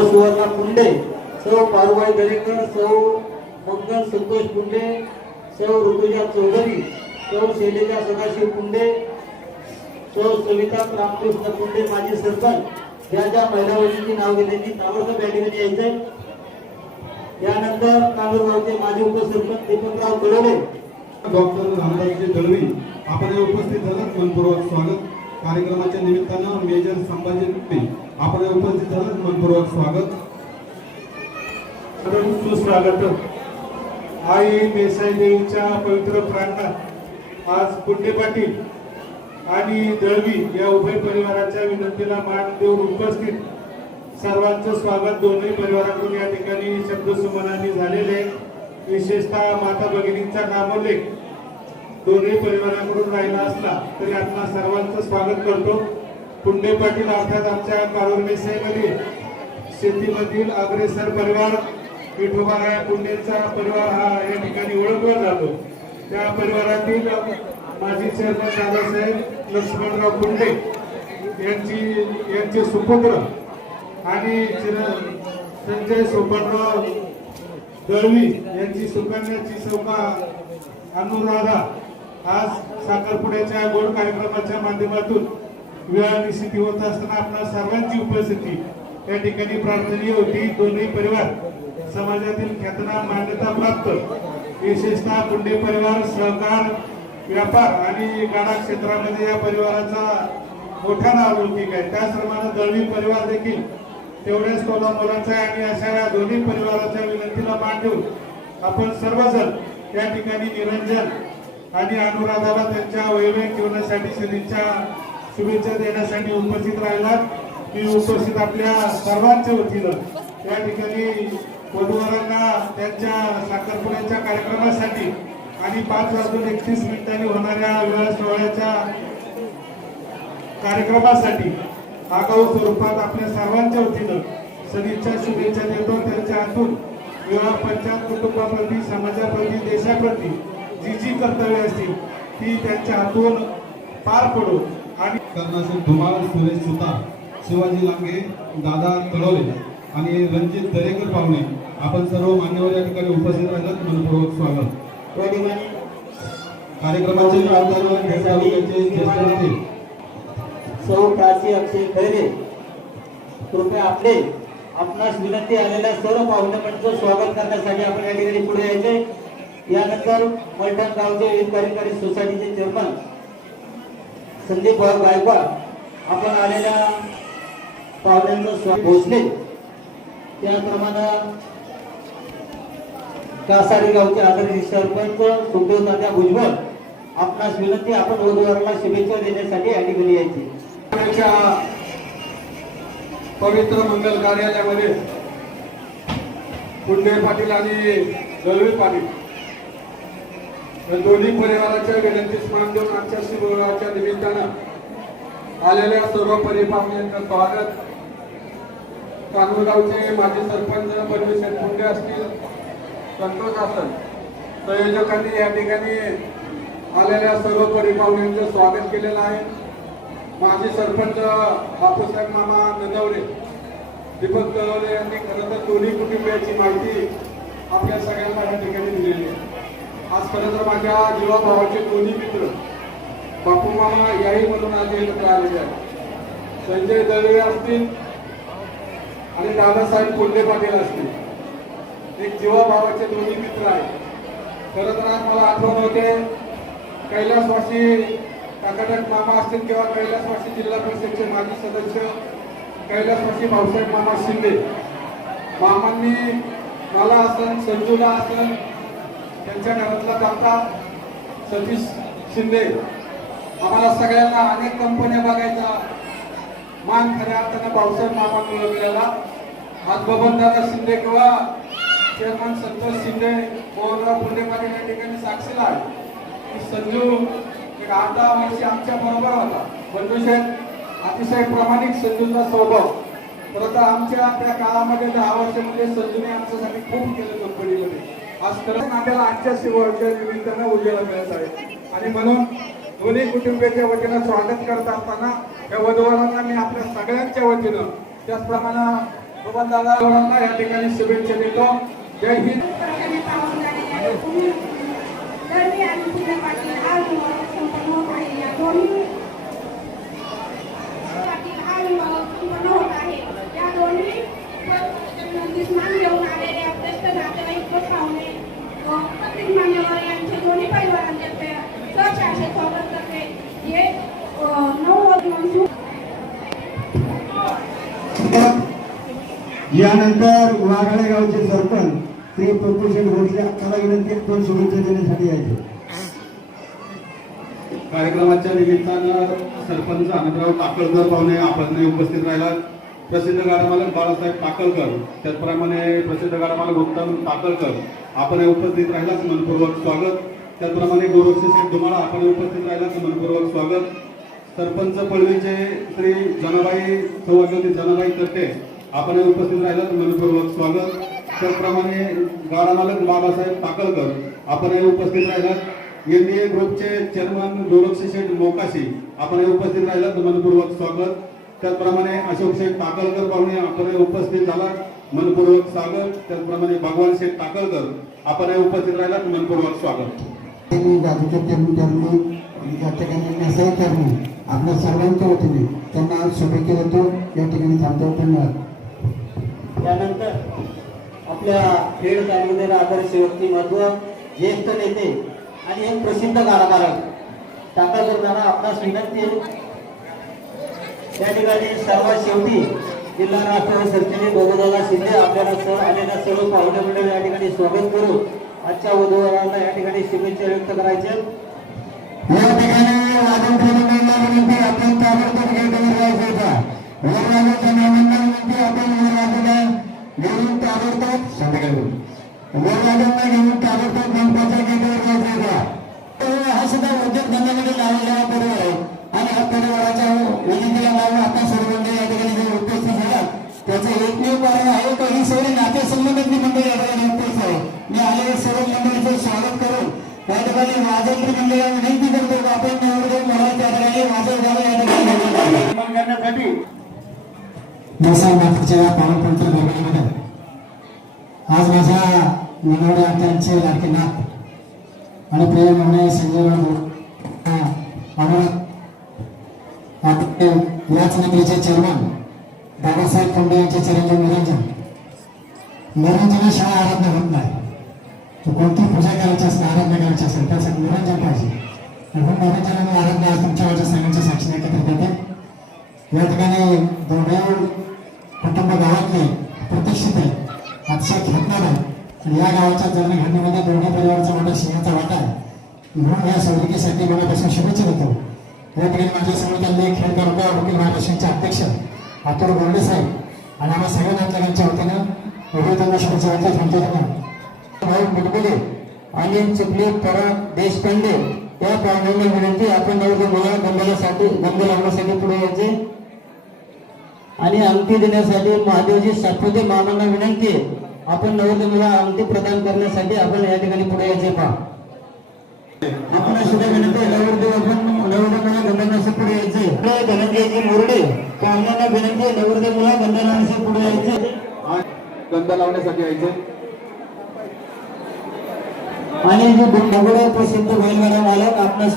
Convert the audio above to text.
सुवर्णा पुंडे, सौ पारुबाई दरेकर, सौ मंगल संतोष पुंडे, सौ ऋतुजा चौधरी, सौ शैलेजा सदाशिव पुंडे, सौ सविता रामकृष्ण पुंडे माजी सरपंच या ज्या महिला वहिनींची नाव घेतल्याची ताबडतोब या ठिकाणी यायचंय. यानंतर कांगरगावचे माजी उपसरपंच दीपकराव कळवले, डॉक्टर रामदासजी दळवी आपण उपस्थित झालात मनपूर्वक स्वागत. कार्यक्रमाच्या निमित्तानं मेजर संभाजी कुटे आपण उपस्थित झालात मनपूर्वक स्वागत. सुस्वागत. आई मेसाई देवीच्या पवित्र प्रांगणात आज पुंडे पाटील आणि दळवी या उभय परिवाराच्या विनंतीला मान देऊन उपस्थित सर्वांचं स्वागत दोन्ही परिवाराकडून या ठिकाणी शब्दसुमनांनी झालेले. विशेषतः माता भगिनींचा नामोल्लेख दोन्ही परिवाराकडून राहिला असला तरी आपणा सर्वांचं स्वागत करतो. पुंडे पाटील अर्थात आमच्या काळोर मेसाईमध्ये शेतीमधील अग्रेसर परिवार विठोबाराय पुंडेचा परिवार हा या ठिकाणी ओळखला जातो. त्या परिवारातील माजी चेअरमन दादासाहेब लक्ष्मणराव पुंडे यांचे सुपुत्र आणि संजय सोपनराव दळवी यांची सुकन्याची सौका अनुराधा आज साखरपुड्याच्या गोड कार्यक्रमाच्या माध्यमातून विवाह निश्चिती होत असताना आपल्या सर्वांची उपस्थिती या ठिकाणी प्रार्थनीय होती. दोन्ही परिवार समाजातील ख्यातनाम मान्यता प्राप्त विशेषतः पुंडे परिवार सहकार व्यापार आणि गाडा क्षेत्रामध्ये या परिवाराचा मोठा नावलौकिक आहे. त्याचप्रमाणे दळवी परिवार देखील तेवढ्याच तोलामोलाचा आहे आणि अशा या दोन्ही परिवाराच्या विनंतीला मान देऊन आपण सर्वजण या ठिकाणी निरंजन आणि अनुराधाला त्यांच्या वैवाहिक जीवनासाठी सदिच्छा शुभेच्छा देण्यासाठी उपस्थित राहिलात. मी उपस्थित आपल्या सर्वांच्या वतीनं या ठिकाणी वधूवरांना त्यांच्या साखरपुड्याच्या कार्यक्रमासाठी आणि 5:31 होणाऱ्या विवाह सोहळ्याच्या कार्यक्रमासाठी आगाऊ स्वरूपात आपल्या सर्वांच्या वतीनं सदिच्छा शुभेच्छा देतो. त्यांच्या हातून विवाह पंचायत कुटुंबाप्रती समाजाप्रती देशाप्रती जी जी कर्तव्य असतील ती त्यांच्या हातून पार पडो. आणि कर्णाचे धुमाळ सुरेश सुतार शिवाजी लांगे दादा कळवले आणि रणजित दरेकर पाहुणे आपण सर्व मान्यवर या ठिकाणी उपस्थित राहिलात मनपूर्वक स्वागत. या ठिकाणी कार्यक्रमाचे प्रार्थना खेड तालुक्याचे ज्येष्ठ नेते सौ काशी अक्षय खैरे कृपया आपणास विनंती आलेल्या सर्व पाहुण्यांचं स्वागत करण्यासाठी आपण या ठिकाणी पुढे यायचे. यानंतर मलटण गावचे कार्यकारी सोसायटीचे चेअरमन संदीप भाऊ गायकवाड आपण आलेल्या पाहुण्यांचं स्वागत भोसले. त्याचप्रमाणे कासारी गावचे आदरणीय सरपंच सुखदेव तात्या भुजबळ आपणास विनंती आपण वधूवराला शुभेच्छा देण्यासाठी या ठिकाणी यायची. पवित्र मंगल कार्यालयामध्ये पुंडे पाटील आणि दळवी पाटील दोन्ही परिवाराच्या विनंतीस मान देऊन आजच्या शिवराच्या निमित्तानं आलेल्या सर्व परिपालनांचं स्वागत. कानूरगावचे माजी सरपंच परमेश्वर पुंडे असतील, संतोष असल संयोजकांनी या ठिकाणी आलेल्या सर्व परिपालनांचं स्वागत केलेलं आहे. माजी सरपंच बापूसाहेब मामा नंदवरे दीपक कळवले यांनी खरं तर दोन्ही कुटुंबियाची माहिती आपल्या सगळ्यांना या ठिकाणी दिलेली आहे. आज खरं तर माझ्या जीवाभावाचे दोन्ही मित्र बापू मामा याही म्हणून आज एकत्र आलेले आहेत. संजय दळवे असतील आणि दादासाहेब पुंडे पाटील असतील, एक जीवाभावाचे दोन्ही मित्र आहेत. खरं तर आज मला आठवण होते कैलासवासी टाकाटक मामा असतील किंवा कैलासवासी जिल्हा परिषदेचे माजी सदस्य कैलासवासी भाऊसाहेब मामा शिंदे मामांनी मला असन संजूला असन त्यांच्या घरातला दाता सतीश शिंदे आम्हाला सगळ्यांना अनेक कंपन्या बघायचा मान खऱ्या अर्थानं भाऊसाहेब मामांनी मिळवलेला. आज बबनदादा शिंदे किंवा चेअरमन संतोष शिंदे मोहनराव पुंडे पाटील या ठिकाणी साक्षीला आहे. संजू 8-10 वर्षे आमच्या बरोबर होता. बंधुशेठ अतिशय प्रामाणिक संजूचा स्वभाव. परंतु आमच्या त्या काळामध्ये 10 वर्षामध्ये संजूने आमच्यासाठी खूप केलं कंपनीमध्ये. आज खरंच आपल्याला आजच्या शिवच्या निमित्तानं उजेला मिळत आहे आणि म्हणून दोन्ही कुटुंबियाच्या वतीनं स्वागत करत असताना या वधूवरांना मी आपल्या सगळ्यांच्या वतीनं त्याचप्रमाणे बबनदादांना या ठिकाणी शुभेच्छा देतो. जय हिंद. दरम्यान आणि पूजा पाटील हा विवाह संपन्न होत आहे. या दोन्ही पाटील हा विवाह संपन्न होत आहे. या दोन्ही स्नान घेऊन आलेले ज्येष्ठ नातेवाईक व पाहुणे व उपस्थित मान्यवर यांचे दोन्ही परिवारांचे सहर्ष असे स्वागत करते. हे यानंतर वाघाळे गावचे सरपंच श्री प्रफुल्ल भोसले आपल्याला विनंती दोन शुभेच्छा देण्यासाठी यायचे. कार्यक्रमाच्या निमित्तानं सरपंच आनंदराव टाकळकर पाहुणे आपण उपस्थित राहिला. प्रसिद्ध गाडामालक बाळासाहेब टाकळकर, त्याचप्रमाणे प्रसिद्ध गाडामालक उत्तम टाकळकर आपण उपस्थित राहिलाच मनपूर्वक स्वागत. त्याचप्रमाणे गोरक्षी शेठ धुमाळा आपण उपस्थित राहिलाच मनपूर्वक स्वागत. सरपंच पळवीचे श्री जनाबाई सौभाग्यवती जनाबाई तर्टे आपण उपस्थित राहिलाच मनपूर्वक स्वागत. त्याचप्रमाणे गाडामालक बाबासाहेब टाकळकर आपण उपस्थित राहिलात. एनडीए ग्रुपचे चेअरमन गोरक्षी शेठ मोकाशी आपण उपस्थित राहिलात मनपूर्वक स्वागत. त्याचप्रमाणे अशोक शेठ टाकळकर पाहुणे आपण उपस्थित झालात मनपूर्वक स्वागत. त्याचप्रमाणे भगवान शेठ टाकळकर आपण उपस्थित राहिलात मनपूर्वक स्वागत. जातीच्या तरुणी या ठिकाणी नेसाई तरुणी आपल्या सर्वांच्या वतीने त्यांना शुभेच्छा देतो. या ठिकाणी थांबतो. धन्यवाद. त्यानंतर आपल्या खेळ तालुक्याला आदर्श व्यक्तिमत्व, ज्येष्ठ नेते आणि एक प्रसिद्ध गाडामालक टाकळकर यांना आपणास विनंती आहे. त्या ठिकाणी सर्वात शेवटी जिल्हा राष्ट्रवादी सरचिटणीस बबनदादा शिंदे आपल्याला सर आलेल्या सर्व पाहुणे मंडळी या ठिकाणी स्वागत करून आजच्या वधूवरांना या ठिकाणी शुभेच्छा व्यक्त करायच्या. या ठिकाणी वादन प्रमुखांना विनंती आपण ताबडतोब गेटवर जायचं होता. वरवाल्याच्या नावांना विनंती आपण वरवाल्याला घेऊन ताबडतोब संध्याकाळी वरवाल्यांना घेऊन ताबडतोब मंडपाच्या गेटवर जायचं होता. हा सुद्धा उद्योगधंद्यामध्ये लावलेला परिवार आहे आणि हा परिवाराच्या विनंतीला लावून आता सर्व मंडळी या ठिकाणी जे उपस्थित झाला त्याचं एकमेव कारण आहे की ही सर्व नातेसंबंधातली मंडळी या ठिकाणी उपस्थित आहे. मी आलेल्या सर्व मंडळीचं स्वागत करून त्या ठिकाणी वाजवत्री मंडळीला विनंती करतो की आपण नवरदेव मला त्या ठिकाणी वाजव द्यावं या ठिकाणी करण्यासाठी मागच्या पावनपंच वर्गामध्ये आज माझ्या मनोडे त्यांचे लाडके नाथ आणि प्रिय म्हणणे संजय याच नगरीचे चेअरमन बाबासाहेब कोंडे यांचे चिरंजीव निरंजन शाळा आराधना होत नाही. तो कोणती पूजा करायची असेल, आराधना करायची असेल त्यासाठी निरंजन पाहिजे. म्हणून निरंजन आणि आराधना आज तुमच्या माझ्या सगळ्यांच्या साक्षीने एकत्रित येते. या ठिकाणी दोघे कुटुंब गावातले प्रतिष्ठित आहे, अतिशय घेतणार आहे आणि या गावाच्या जन्म घडण्यामध्ये दोन्ही परिवाराचा मोठा सिंहाचा वाटा आहे. म्हणून या सौभाग्यासाठी मनापासून शुभेच्छा देतो. या ठिकाणी माझ्या समोरले खेळ तालुका वकील महाराष्ट्राचे अध्यक्ष आतुर गोंडे साहेब आणि आम्हा सगळ्या नाटकांच्या वतीनं त्यांना शुभेच्छा वाटतात. त्यांच्या भाऊ मुटबुले आणि चिखली पराग देशपांडे या पाहुण्यांना विनंती आपण मला गंध लावण्यासाठी पुढे यायचे आणि अंगठी देण्यासाठी महादेवजी सातपुते मामांना विनंती आपण नवरदेवाला अंगठी प्रदान करण्यासाठी आपण या ठिकाणी पुढे यायचे. पहा आपण सुद्धा विनंती नवरदेव आपण नवरदेवाला गंधनाशी पुढे यायचे. धनंजयजी मोरडे पाहुण्यांना विनंती नवरदेवाला गंधनाशी पुढे यायचे गंध लावण्यासाठी यायचे. आणि जे प्रसिद्ध बैलगाडा मालक आपण